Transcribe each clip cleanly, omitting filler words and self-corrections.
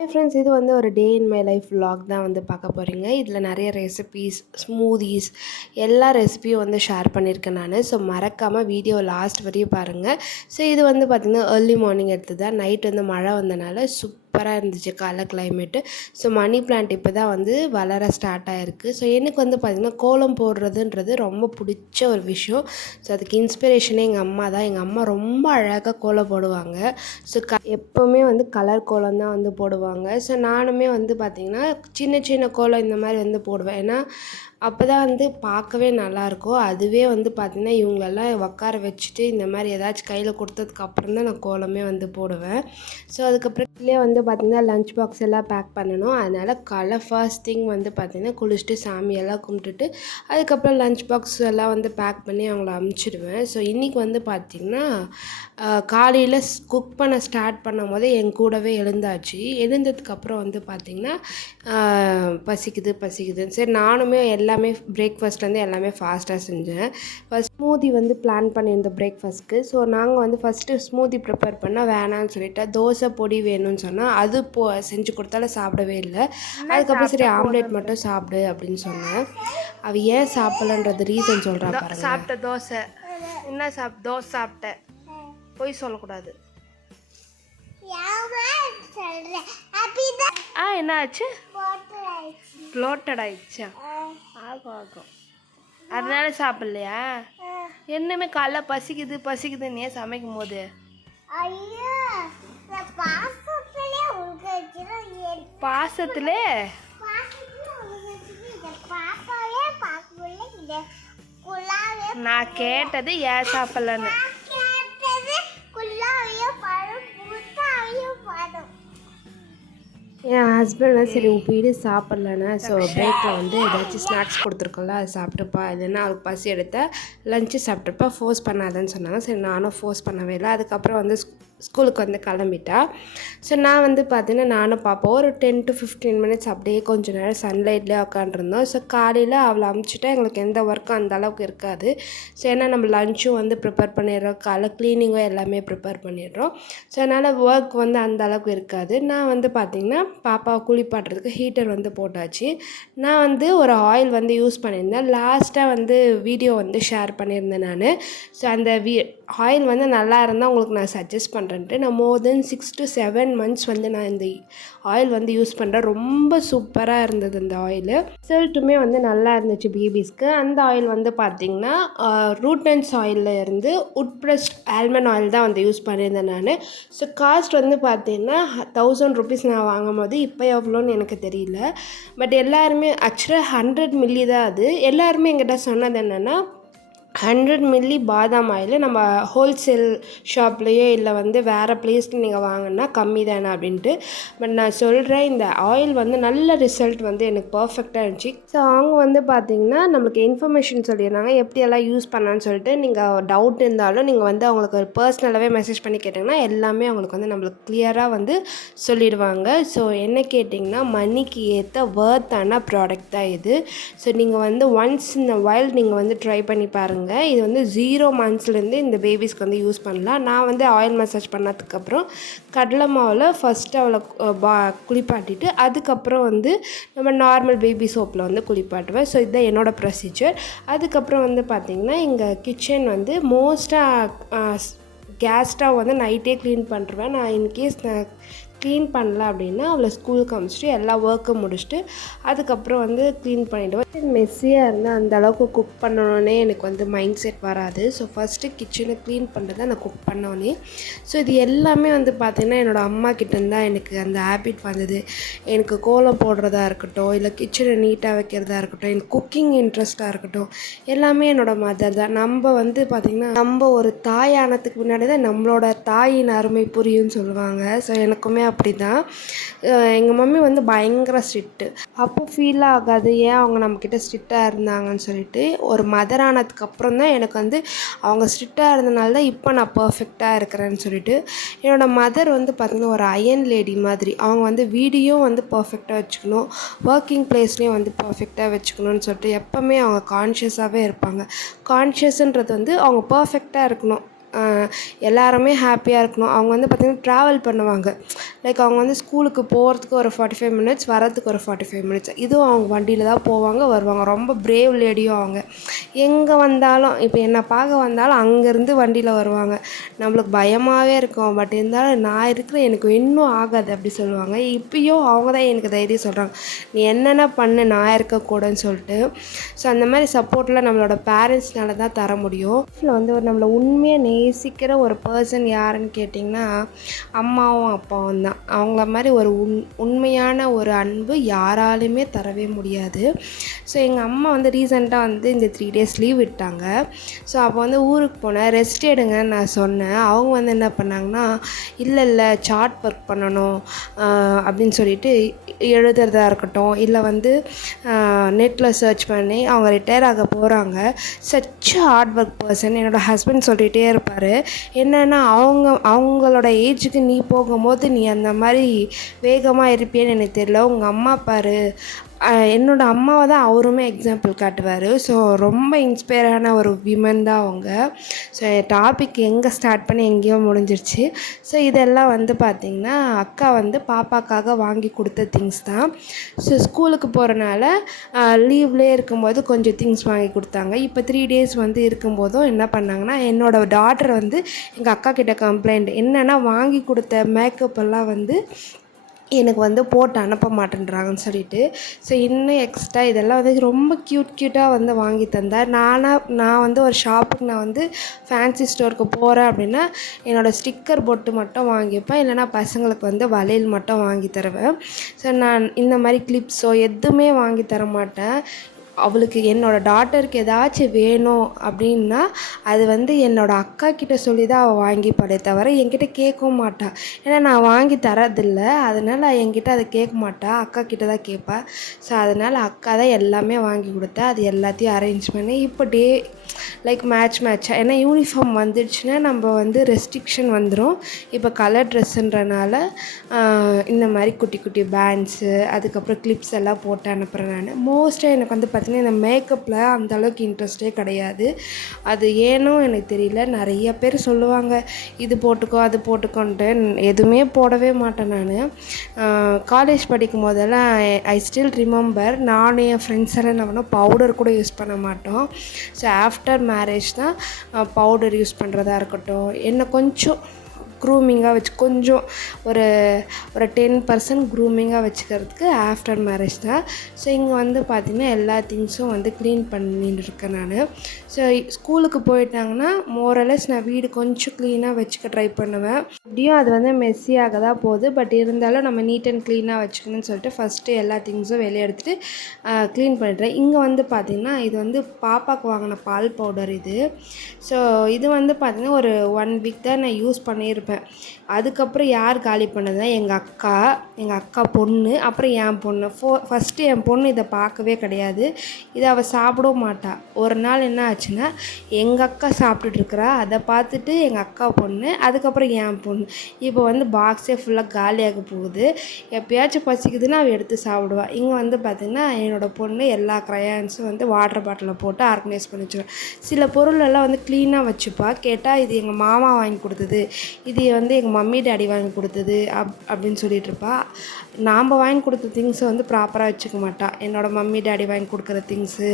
Hi friends, இது வந்து ஒரு டே இன் மை லைஃப் vlog தான் வந்து பார்க்க போகிறீங்க. இதில் நிறைய ரெசிபீஸ், ஸ்மூதீஸ் எல்லா ரெசிபியும் வந்து ஷேர் பண்ணியிருக்கேன் நான். ஸோ மறக்காமல் வீடியோ லாஸ்ட் வரையும் பாருங்கள். ஸோ இது வந்து பார்த்திங்கன்னா ஏர்லி மார்னிங் எடுத்து தான். நைட் வந்து மழை வந்தனால சூப்பராக இருந்துச்சு காலை கிளைமேட்டு. ஸோ மணி பிளான்ட் இப்போ தான் வந்து வளர ஸ்டார்ட் ஆகிருக்கு. ஸோ எனக்கு வந்து பார்த்திங்கன்னா கோலம் போடுறதுன்றது ரொம்ப பிடிச்ச ஒரு விஷயம். ஸோ அதுக்கு இன்ஸ்பிரேஷனே எங்கள் அம்மா தான். எங்கள் அம்மா ரொம்ப அழகாக கோலம் போடுவாங்க. ஸோ எப்போவுமே வந்து கலர் கோலம் தான் வந்து போடுவாங்க. ஸோ நானுமே வந்து பார்த்திங்கன்னா சின்ன சின்ன கோலம் இந்த மாதிரி வந்து போடுவேன். ஏன்னா அப்போ தான் வந்து பார்க்கவே நல்லாயிருக்கும். அதுவே வந்து பார்த்திங்கன்னா இவங்களெல்லாம் உட்கார வச்சுட்டு இந்த மாதிரி ஏதாச்சும் கையில் கொடுத்ததுக்கப்புறம் தான் நான் கோலமே வந்து போடுவேன். ஸோ அதுக்கப்புறம் இதுலேயே வந்து பார்த்திங்கன்னா லஞ்ச் பாக்ஸ் எல்லாம் பேக் பண்ணணும். அதனால் ஃபர்ஸ்ட் திங் வந்து பார்த்திங்கன்னா குளிச்சுட்டு சாமியெல்லாம் கும்பிட்டுட்டு அதுக்கப்புறம் லஞ்ச் பாக்ஸ் எல்லாம் வந்து பேக் பண்ணி அவங்கள அமுச்சிடுவேன். ஸோ இன்றைக்கி வந்து பார்த்திங்கன்னா காலையில் குக் பண்ண ஸ்டார்ட் பண்ணும் போதே என் கூடவே எழுந்தாச்சு. எழுந்ததுக்கப்புறம் வந்து பார்த்திங்கன்னா பசிக்குதுன்னு சரி நானுமே எல்லாமே பிரேக்ஃபாஸ்ட்லேருந்து எல்லாமே ஃபாஸ்ட்டாக செஞ்சேன். ஃபஸ்ட் ஸ்மூதி வந்து பிளான் பண்ணியிருந்தோம் பிரேக்ஃபாஸ்ட்டுக்கு. ஸோ நாங்கள் வந்து ஃபஸ்ட்டு ஸ்மூதி ப்ரிப்பேர் பண்ணால் வேணான்னு சொல்லிவிட்டு தோசை பொடி வேணும்னு சொன்னால் அது செஞ்சு கொடுத்தாலும் சாப்பிடவே இல்லை. அதுக்கப்புறம் சரி ஆம்லேட் மட்டும் சாப்பிடு அப்படின்னு சொன்னேன். அவ ஏன் சாப்பிடலன்றது ரீசன் சொல்கிறா பாருங்க. சாப்பிட்ட தோசை என்ன தோசை சாப்பிட்டேன், பொய் சொல்லக்கூடாது. என்ன ஆச்சு? ப்ளோட்டட் ஆயிடுச்சா? ஆகும். அதனால சாப்பிட்லையா? என்னமே காலைல பசிக்குதுன்னு ஏன் சமைக்கும் போது பாசத்துல நான் கேட்டது ஏன் சாப்பிடலன்னு. என் ஹஸ்பண்ட்லாம் சரி உன் வீடு சாப்பிட்லன்னா ஸோ பிரேக்கில் வந்து ஏதாச்சும் ஸ்நாக்ஸ் கொடுத்துருக்கோம்ல அது சாப்பிட்டுப்பா, இல்லைன்னா அவளுக்கு பசி எடுத்தால் லஞ்சு சாப்பிட்டுப்பா, ஃபோர்ஸ் பண்ணாதன்னு சொன்னாங்க. சரி நானும் ஃபோர்ஸ் பண்ணவே இல்லை. அதுக்கப்புறம் வந்து ஸ்கூலுக்கு வந்து கிளம்பிட்டா. ஸோ நான் வந்து பார்த்தீங்கன்னா நானும் பார்ப்போம் ஒரு 10 to 15 மினிட்ஸ் அப்படியே கொஞ்சம் நேரம் சன்லைட்லேயே உட்காந்துருந்தோம். ஸோ காலையில் அவளை அமுச்சிட்டா எங்களுக்கு எந்த ஒர்க்கும் அந்த அளவுக்கு இருக்காது. ஸோ ஏன்னா நம்ம லஞ்சும் வந்து ப்ரிப்பேர் பண்ணிடுறோம், காலை க்ளீனிங்கும் எல்லாமே ப்ரிப்பேர் பண்ணிடுறோம். ஸோ அதனால் ஒர்க் வந்து அந்த அளவுக்கு இருக்காது. நான் வந்து பார்த்திங்கன்னா பாப்பாவை குளிப்பாட்டுறதுக்கு ஹீட்டர் வந்து போட்டாச்சு. நான் வந்து ஒரு ஆயில் வந்து யூஸ் பண்ணியிருந்தேன். லாஸ்ட்டாக வந்து வீடியோ வந்து ஷேர் பண்ணியிருந்தேன் நான். ஸோ அந்த ஆயில் வந்து நல்லா இருந்தால் உங்களுக்கு நான் சஜஸ்ட் பண்ணுறேன்ட்டு நான் மோர் தென் 6 to 7 months வந்து நான் இந்த ஆயில் வந்து யூஸ் பண்ணுறேன். ரொம்ப சூப்பராக இருந்தது இந்த ஆயிலு. ரிசல்ட்டுமே வந்து நல்லா இருந்துச்சு பேபிஸ்க்கு. அந்த ஆயில் வந்து பார்த்திங்கன்னா ரூட்னன்ஸ் ஆயிலில் இருந்து உட் ப்ரெஸ்ட் ஆல்மண்ட் ஆயில் தான் வந்து யூஸ் பண்ணியிருந்தேன் நான். ஸோ காஸ்ட் வந்து பார்த்திங்கன்னா 1000 rupees நான் வாங்கும் போது இப்போ எவ்வளோன்னு எனக்கு தெரியல. பட் எல்லாருமே ஆக்சுவலாக 100 milli தான் அது. எல்லாருமே என்கிட்ட சொன்னது என்னென்னா 100 milli பாதாம் ஆயில் நம்ம ஹோல்சேல் ஷாப்லேயோ இல்லை வந்து வேறு பிளேஸ்க்கு நீங்கள் வாங்கினா கம்மி தானே அப்படின்ட்டு. பட் நான் சொல்கிறேன் இந்த ஆயில் வந்து நல்ல ரிசல்ட் வந்து எனக்கு பர்ஃபெக்டாக இருந்துச்சு. ஸோ அவங்க வந்து பார்த்திங்கன்னா நம்மளுக்கு இன்ஃபர்மேஷன் சொல்லியிருந்தாங்க எப்படியெல்லாம் யூஸ் பண்ணான்னு சொல்லிட்டு. நீங்கள் டவுட் இருந்தாலும் நீங்கள் வந்து அவங்களுக்கு ஒரு பர்சனலாகவே மெசேஜ் பண்ணி கேட்டிங்கன்னா எல்லாமே அவங்களுக்கு வந்து நம்மளுக்கு கிளியராக வந்து சொல்லிடுவாங்க. ஸோ என்ன கேட்டிங்கன்னா மணிக்கு ஏற்ற வர்த்தான ப்ராடக்ட் தான் இது. ஸோ நீங்கள் வந்து ஒன்ஸ் இந்த வைல்ட் நீங்கள் வந்து ட்ரை பண்ணி பாருங்கள். இது வந்து 0 monthsலேருந்து இந்த பேபிஸ்க்கு வந்து யூஸ் பண்ணலாம். நான் வந்து ஆயில் மசாஜ் பண்ணதுக்கப்புறம் கடலை மாவில் ஃபஸ்ட்டு அவளை குளிப்பாட்டிட்டு அதுக்கப்புறம் வந்து நம்ம நார்மல் பேபி சோப்பில் வந்து குளிப்பாட்டுவேன். ஸோ இதுதான் என்னோடய ப்ரொசீஜர். அதுக்கப்புறம் வந்து பார்த்திங்கன்னா எங்கள் கிச்சன் வந்து மோஸ்ட்டாக கேஸ் ஸ்டவ் வந்து நைட்டே க்ளீன் பண்ணிருவேன். நான் இன்கேஸ் நான் க்ளீன் பண்ணல அப்படின்னா அவளை ஸ்கூலுக்கு அனுப்பிச்சிட்டு எல்லா ஒர்க்கும் முடிச்சுட்டு அதுக்கப்புறம் வந்து க்ளீன் பண்ணிவிடுவேன். மெஸ்ஸியாக இருந்தால் அந்த அளவுக்கு குக் பண்ணணுன்னே எனக்கு வந்து மைண்ட் செட் வராது. ஸோ ஃபஸ்ட்டு கிச்சனை க்ளீன் பண்ணுறதை நான் குக் பண்ணோன்னே. ஸோ இது எல்லாமே வந்து பார்த்திங்கன்னா என்னோடய அம்மா கிட்டேருந்து தான் எனக்கு அந்த ஹேபிட் வந்தது. எனக்கு கோலம் போடுறதா இருக்கட்டும், இல்லை கிச்சனை நீட்டாக வைக்கிறதா இருக்கட்டும், எனக்கு குக்கிங் இன்ட்ரெஸ்ட்டாக இருக்கட்டும், எல்லாமே என்னோடய மதர் தான். நம்ம வந்து பார்த்திங்கன்னா நம்ம ஒரு தாய் ஆனதுக்கு முன்னாடி தான் நம்மளோட தாயின் அருமை புரியும்னு சொல்லுவாங்க. ஸோ எனக்குமே அப்படி தான். எங்கள் மம்மி வந்து பயங்கர ஸ்ட்ரிக்ட்டு. அப்போ ஃபீல் ஆகாது ஏன் அவங்க நம்மக்கிட்ட ஸ்ட்ரிக்டாக இருந்தாங்கன்னு சொல்லிட்டு. ஒரு மதர் ஆனதுக்கப்புறம் தான் எனக்கு வந்து அவங்க ஸ்ட்ரிக்டாக இருந்தனால தான் இப்போ நான் பர்ஃபெக்டாக இருக்கிறேன்னு சொல்லிட்டு. என்னோடய மதர் வந்து பார்த்திங்கன்னா ஒரு அயன் லேடி மாதிரி. அவங்க வந்து வீடியும் வந்து பர்ஃபெக்டாக வச்சுக்கணும், ஒர்க்கிங் பிளேஸ்லேயும் வந்து பர்ஃபெக்டாக வச்சுக்கணும்னு சொல்லிட்டு எப்போவுமே அவங்க கான்ஷியஸாகவே இருப்பாங்க. கான்ஷியஸ்ன்றது வந்து அவங்க பர்ஃபெக்டாக இருக்கணும், எல்லாருமே ஹாப்பியாக இருக்கணும். அவங்க வந்து பார்த்திங்கன்னா ட்ராவல் பண்ணுவாங்க. லைக் அவங்க வந்து ஸ்கூலுக்கு போகிறதுக்கு ஒரு 45 மினிட்ஸ், வரதுக்கு ஒரு 45 மினிட்ஸ். இதுவும் அவங்க வண்டியில் தான் போவாங்க வருவாங்க. ரொம்ப பிரேவ் லேடியும் அவங்க. எங்கே வந்தாலும் இப்போ என்னை பார்க்க வந்தாலும் அங்கேருந்து வண்டியில் வருவாங்க. நம்மளுக்கு பயமாகவே இருக்கும். பட் இருந்தாலும் நான் இருக்கிறேன், எனக்கு இன்னும் ஆகாது அப்படி சொல்லுவாங்க. இப்பயும் அவங்க தான் எனக்கு தைரியம் சொல்கிறாங்க, நீ என்னென்ன பண்ணு, நான் இருக்கக்கூடாதுன்னு சொல்லிட்டு. ஸோ அந்த மாதிரி சப்போர்ட்டில் நம்மளோட பேரண்ட்ஸ்னால தான் தர முடியும். லைஃப்பில் வந்து ஒரு நம்மளை உண்மையாக நேசிக்கிற ஒரு பர்சன் யாருன்னு கேட்டிங்கன்னா அம்மாவும் அப்பாவும் தான். அவங்கள மாதிரி ஒரு உண்மையான ஒரு அன்பு யாராலுமே தரவே முடியாது. ஸோ எங்கள் அம்மா வந்து ரீசெண்டாக வந்து இந்த 3 டேஸ் லீவ் விட்டாங்க. ஸோ அப்போ வந்து ஊருக்கு போனேன், ரெஸ்ட் எடுங்கன்னு நான் சொன்னேன். அவங்க வந்து என்ன பண்ணாங்கன்னா, இல்லை சார்ட் ஒர்க் பண்ணணும் அப்படின்னு சொல்லிட்டு எழுதுறதா இருக்கட்டும், இல்லை வந்து நெட்டில் சர்ச் பண்ணி அவங்க ரிட்டையர் ஆக போகிறாங்க. Such hard work person. என்னோடய ஹஸ்பண்ட் சொல்லிகிட்டே இருப்பார், என்னென்னா அவங்களோட ஏஜுக்கு நீ போகும்போது நீ அந்த மாதிரி வேகமாக இருப்பேன்னு எனக்கு தெரியல. உங்கள் அம்மா பாரு, என்னோடய அம்மாவை தான் அவருமே எக்ஸாம்பிள் காட்டுவார். ஸோ ரொம்ப இன்ஸ்பயரான ஒரு விமன் தான் அவங்க. ஸோ டாபிக் எங்கே ஸ்டார்ட் பண்ணி எங்கேயோ முடிஞ்சிருச்சு. ஸோ இதெல்லாம் வந்து பார்த்திங்கன்னா அக்கா வந்து பாப்பாக்காக வாங்கி கொடுத்த திங்ஸ் தான். ஸோ ஸ்கூலுக்கு போகிறனால லீவ்லேயே இருக்கும்போது கொஞ்சம் திங்ஸ் வாங்கி கொடுத்தாங்க. இப்போ 3 டேஸ் வந்து இருக்கும்போதும் என்ன பண்ணாங்கன்னா, என்னோடய டாட்டர் வந்து எங்கள் அக்கா கிட்ட கம்ப்ளைண்ட் என்னென்னா, வாங்கி கொடுத்த மேக்கப் எல்லாம் வந்து எனக்கு வந்து போட்டு அனுப்ப மாட்டேன்றாங்கன்னு சொல்லிட்டு. ஸோ இன்னும் எக்ஸ்ட்ரா இதெல்லாம் வந்து ரொம்ப க்யூட்டாக வந்து வாங்கி தந்தார். நான் வந்து ஒரு ஷாப்புக்கு நான் வந்து ஃபேன்சி ஸ்டோருக்கு போகிறேன் அப்படின்னா என்னோடய ஸ்டிக்கர் பொட்டு மட்டும் வாங்கிப்பேன், இல்லைனா பசங்களுக்கு வந்து வளையல் மட்டும் வாங்கி தருவேன். ஸோ நான் இந்த மாதிரி கிளிப்ஸோ எதுவுமே வாங்கி தர மாட்டேன். அவளுக்கு என்னோடய டாட்டருக்கு ஏதாச்சும் வேணும் அப்படின்னா அது வந்து என்னோடய அக்கா கிட்ட சொல்லி தான் அவள் வாங்கிப்பாளே தவிர என்கிட்ட கேட்கவும் மாட்டாள். ஏன்னா நான் வாங்கி தரதில்ல, அதனால் என்கிட்ட அதை கேட்க மாட்டாள், அக்கா கிட்ட தான் கேட்பேன். ஸோ அதனால் அக்கா தான் எல்லாமே வாங்கி கொடுத்தா. அது எல்லாத்தையும் அரேஞ்ச் பண்ணி இப்போ லைக் மேட்சாக, ஏன்னா யூனிஃபார்ம் வந்துடுச்சுன்னா நம்ம வந்து ரெஸ்ட்ரிக்ஷன் வந்துடும். இப்போ கலர் ட்ரெஸ்ஸுன்றனால இந்த மாதிரி குட்டி குட்டி பேண்ட்ஸு, அதுக்கப்புறம் கிளிப்ஸ் எல்லாம் போட்டு அனுப்புகிறேன் நான். மோஸ்ட்டாக எனக்கு வந்து இந்த மேக்கப்பில் அந்தளவுக்கு இன்ட்ரெஸ்டே கிடையாது. அது ஏனோ எனக்கு தெரியல. நிறைய பேர் சொல்லுவாங்க இது போட்டுக்கோ அது போட்டுக்கோன்ட்டு, எதுவுமே போடவே மாட்டேன் நான். காலேஜ் படிக்கும் போதெல்லாம் ஐ ஸ்டில் ரிமெம்பர், நானும் என் ஃப்ரெண்ட்ஸ் எல்லாம் என்ன பண்ணோம், பவுடர் கூட யூஸ் பண்ண மாட்டோம். ஸோ ஆஃப்டர் மேரேஜ் தான் பவுடர் யூஸ் பண்ணுறதா இருக்கட்டும், என்ன கொஞ்சம் க்ரூமிங்காக கொஞ்சம் ஒரு 10% க்ரூமிங்காக வச்சுக்கிறதுக்கு ஆஃப்டர் மேரேஜ் தான். ஸோ இங்கே வந்து பார்த்திங்கன்னா எல்லா திங்ஸும் வந்து க்ளீன் பண்ணிட்டு இருக்கேன் நான். ஸோ ஸ்கூலுக்கு போயிட்டாங்கன்னா மோரலஸ் நான் வீடு கொஞ்சம் க்ளீனாக வச்சுக்க ட்ரை பண்ணுவேன். எப்படியும் அது வந்து மெஸ்ஸியாக தான் போகுது, பட் இருந்தாலும் நம்ம நீட் அண்ட் க்ளீனாக வச்சுக்கணும்னு சொல்லிட்டு ஃபஸ்ட்டு எல்லா திங்ஸும் வெளியே எடுத்துகிட்டு க்ளீன் பண்ணிடுறேன். இங்கே வந்து பார்த்திங்கன்னா இது வந்து பாப்பாவுக்கு வாங்கின பால் பவுடர் இது. ஸோ இது வந்து பார்த்திங்கன்னா ஒரு 1 வீக் தான் நான் யூஸ் பண்ணியிருப்பேன். அதுக்கப்புறம் யார் காலி பண்ணதுன்னா எங்கள் அக்கா பொண்ணு, அப்புறம் என் பொண்ணு. ஃபஸ்ட்டு என் பொண்ணு இதை பார்க்கவே கிடையாது, இதை அவள் சாப்பிடவும் மாட்டாள். ஒரு நாள் என்ன ஆச்சுன்னா, எங்கள் அக்கா சாப்பிட்டுட்ருக்குறா, அதை பார்த்துட்டு எங்கள் அக்கா பொண்ணு, அதுக்கப்புறம் என் பொண்ணு. இப்போ வந்து பாக்ஸே ஃபுல்லாக காலியாக போகுது. எப்போயாச்சும் பசிக்குதுன்னா அவள் எடுத்து சாப்பிடுவாள். இங்கே வந்து பார்த்திங்கன்னா என்னோடய பொண்ணு எல்லா க்ரையான்ஸும் வந்து வாட்டர் பாட்டிலில் போட்டு ஆர்கனைஸ் பண்ணி வச்சுருவேன். சில பொருளெல்லாம் வந்து க்ளீனாக வச்சுப்பா. கேட்டால் இது எங்கள் மாமா வாங்கி கொடுத்தது, இது வந்து எங்கள் மம்மி டேடி வாங்கி கொடுத்தது அப்படின்னு சொல்லிகிட்ருப்பா. நாம் வாங்கி கொடுத்த திங்ஸை வந்து ப்ராப்பராக வச்சுக்க மாட்டா. என்னோடய மம்மி டேடி வாங்கி கொடுக்குற திங்ஸு,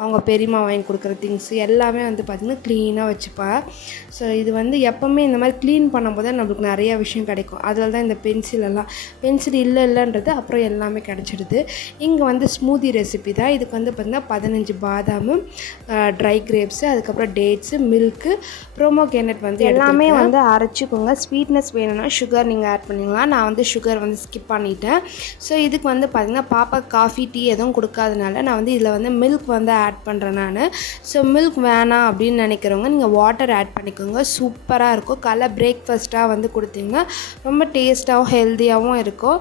அவங்க பெரியம்மா வாங்கி கொடுக்குற திங்ஸு எல்லாமே வந்து பார்த்திங்கன்னா க்ளீனாக வச்சுப்பா. ஸோ இது வந்து எப்போவுமே இந்த மாதிரி க்ளீன் பண்ணும்போது தான் நம்மளுக்கு நிறையா விஷயம் கிடைக்கும். அதில் தான் இந்த பென்சில் இல்லைன்றது அப்புறம் எல்லாமே கிடச்சிடுது. இங்கே வந்து ஸ்மூதி ரெசிபி தான். இதுக்கு வந்து பார்த்திங்கன்னா 15 பாதாமும், ட்ரை கிரேப்ஸு, அதுக்கப்புறம் டேட்ஸு, மில்க்கு, ப்ரோமோகேனட் வந்து எல்லாமே வந்து அரைச்சிக்கோங்க. ஸ்வீட்னஸ் வேணும்னா சுகர் நீங்கள் ஆட் பண்ணிக்கலாம். நான் வந்து சுகர் வந்து ஸ்கிப் பண்ணிட்டேன். ஸோ இதுக்கு வந்து பார்த்திங்கன்னா பாப்பா காஃபி டீ எதுவும் கொடுக்காதனால நான் வந்து இதில் வந்து மில்க் வந்து ஆட் பண்ணுறேன் நான். ஸோ மில்க் வேணாம் அப்படின்னு நினைக்கிறவங்க நீங்கள் வாட்டர் ஆட் பண்ணிக்கோங்க. சூப்பராக இருக்கும். காலைல பிரேக்ஃபாஸ்ட்டாக வந்து கொடுத்தீங்கன்னா ரொம்ப டேஸ்ட்டாகவும் ஹெல்த்தியாகவும் இருக்கும்,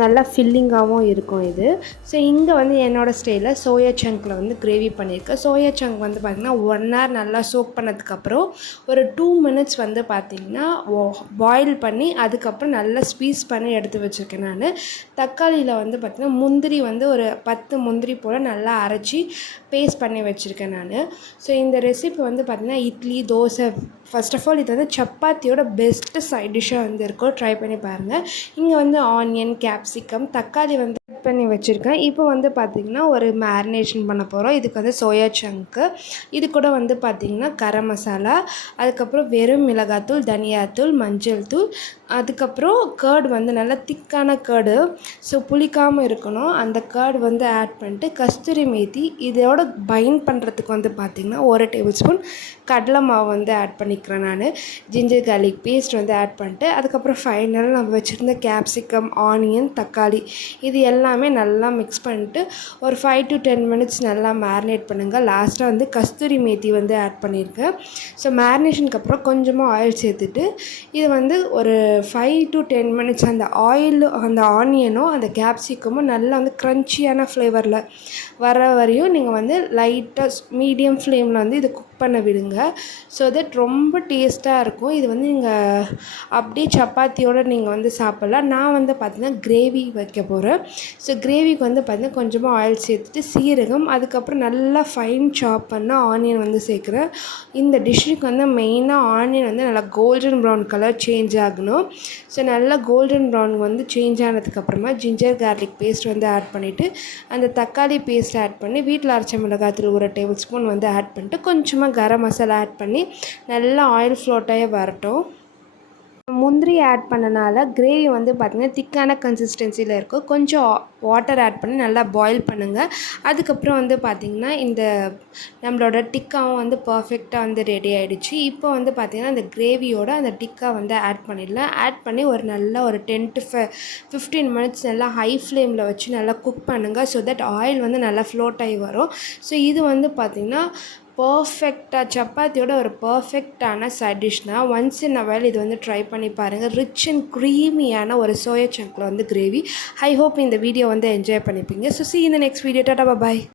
நல்லா ஃபில்லிங்காகவும் இருக்கும் இது. ஸோ இங்கே வந்து என்னோடய ஸ்டைலில் சோயா சங்கில் வந்து கிரேவி பண்ணியிருக்கேன். சோயா சங்க் வந்து பார்த்திங்கன்னா 1 hour நல்லா சோக் பண்ணதுக்கப்புறம் ஒரு 2 minutes வந்து பார்த்திங்கன்னா பாயில் பண்ணி அதுக்கப்புறம் நல்லா ஸ்பீஸ் பண்ணி எடுத்து வச்சுருக்கேன் நான். தக்காளியில் வந்து பார்த்திங்கன்னா முந்திரி வந்து ஒரு 10 முந்திரி போல் நல்லா அரைச்சி பேஸ்ட் பண்ணி வச்சுருக்கேன் நான். ஸோ இந்த ரெசிபி வந்து பார்த்திங்கன்னா idli, dosa, first of all இது வந்து சப்பாத்தியோட பெஸ்ட்டு சைட் டிஷ்ஷாக வந்து இருக்கும். ட்ரை பண்ணி பாருங்கள். இங்கே வந்து ஆனியன், கேப்சிகம், தக்காளி வந்து கட் பண்ணி வச்சுருக்கேன். இப்போ வந்து பார்த்திங்கன்னா ஒரு மேரினேஷன் பண்ண போகிறோம். இதுக்கு வந்து சோயா சங்க்கு, இது கூட வந்து பார்த்திங்கன்னா கரம் மசாலா, அதுக்கப்புறம் வெறும் மிளகாத்தூள், தனியாத்தூள், மஞ்சள் தூள், அதுக்கப்புறம் கேர்டு வந்து நல்லா திக்கான கேர்டு, ஸோ புளிக்காமல் இருக்கணும். அந்த கேர்டு வந்து ஆட் பண்ணிட்டு கஸ்தூரி மேத்தி, இதோட பைண்ட் பண்ணுறதுக்கு வந்து பார்த்திங்கன்னா 1 டேபிள் ஸ்பூன் கடலை மாவு வந்து ஆட் பண்ணிக்கிறேன் நான். ஜிஞ்சர் கார்லிக் பேஸ்ட் வந்து ஆட் பண்ணிட்டு, அதுக்கப்புறம் ஃபைனலாக நம்ம வச்சுருந்த கேப்சிகம், ஆனியன், தக்காளி இது எல்லாமே நல்லா மிக்ஸ் பண்ணிட்டு ஒரு 5 to 10 மினிட்ஸ் நல்லா மேரினேட் பண்ணுங்கள். லாஸ்ட்டாக வந்து கஸ்தூரி மேத்தி வந்து ஆட் பண்ணியிருக்கேன். ஸோ மேரினேஷனுக்கு அப்புறம் கொஞ்சமாக ஆயில் சேர்த்துட்டு இது வந்து ஒரு 5 to 10 மினிட்ஸ் அந்த ஆயிலும் அந்த ஆனியனும் அந்த கேப்சிகமும் நல்லா வந்து க்ரன்ச்சியான ஃப்ளேவரில் வர வரையும் நீங்கள் வந்து லைட்டாக மீடியம் ஃப்ளேமில் வந்து இது குக் பண்ண விடுங்க. ஸோ தட் ரொம்ப டேஸ்ட்டாக இருக்கும். இது வந்து நீங்கள் அப்படியே சப்பாத்தியோடு நீங்கள் வந்து சாப்பிட்லாம். நான் வந்து பார்த்திங்கன்னா கிரேவி வைக்க போகிறேன். ஸோ கிரேவிக்கு வந்து பார்த்திங்கன்னா கொஞ்சமாக ஆயில் சேர்த்துட்டு சீரகம், அதுக்கப்புறம் நல்லா ஃபைன் சாப் பண்ண ஆனியன் வந்து சேர்க்குறேன். இந்த டிஷ்ஷுக்கு வந்து மெயினாக ஆனியன் வந்து நல்லா கோல்டன் ப்ரௌன் கலர் சேஞ்ச் ஆகணும். ஸோ நல்லா கோல்டன் ப்ரௌன் வந்து சேஞ்ச் ஆனதுக்கப்புறமா ஜிஞ்சர் கார்லிக் பேஸ்ட் வந்து ஆட் பண்ணிவிட்டு அந்த தக்காளி பேஸ்ட் ஆட் பண்ணி வீட்டில் அரைச்ச மிளகாத்தூள் 1 டேபிள் ஸ்பூன் வந்து ஆட் பண்ணிட்டு கொஞ்சமாக கரம் மசாலா ஆட் பண்ணி நல்லா ஆயில் ஃப்ளோட்டாகவே வரட்டும். முந்திரி ஆட் பண்ணனால கிரேவி வந்து பார்த்திங்கன்னா திக்கான கன்சிஸ்டன்சியில் இருக்கும். கொஞ்சம் வாட்டர் ஆட் பண்ணி நல்லா பாயில் பண்ணுங்கள். அதுக்கப்புறம் வந்து பார்த்திங்கன்னா இந்த நம்மளோட டிக்காவும் வந்து பர்ஃபெக்டாக வந்து ரெடி ஆகிடுச்சு. இப்போ வந்து பார்த்திங்கன்னா அந்த கிரேவியோட அந்த டிக்கா வந்து ஆட் பண்ணிடலாம். ஆட் பண்ணி ஒரு நல்லா ஒரு 10 to 15 மினிட்ஸ் நல்லா ஹை ஃப்ளேமில் வச்சு நல்லா குக் பண்ணுங்கள். ஸோ தட் ஆயில் வந்து நல்லா ஃப்ளோட் ஆகி வரும். ஸோ இது வந்து பார்த்திங்கன்னா பர்ஃபெக்டாக சப்பாத்தியோட ஒரு பர்ஃபெக்டான சைட் டிஷ்னா ஒன்ஸ் இன் அ வைல் இது வந்து ட்ரை பண்ணி பாருங்கள். ரிச் அண்ட் க்ரீமியான ஒரு சோயா சங்கில் வந்து கிரேவி. ஐ ஹோப் இந்த வீடியோ வந்து என்ஜாய் பண்ணிப்பீங்க. So see you in the next video. Tata, bye.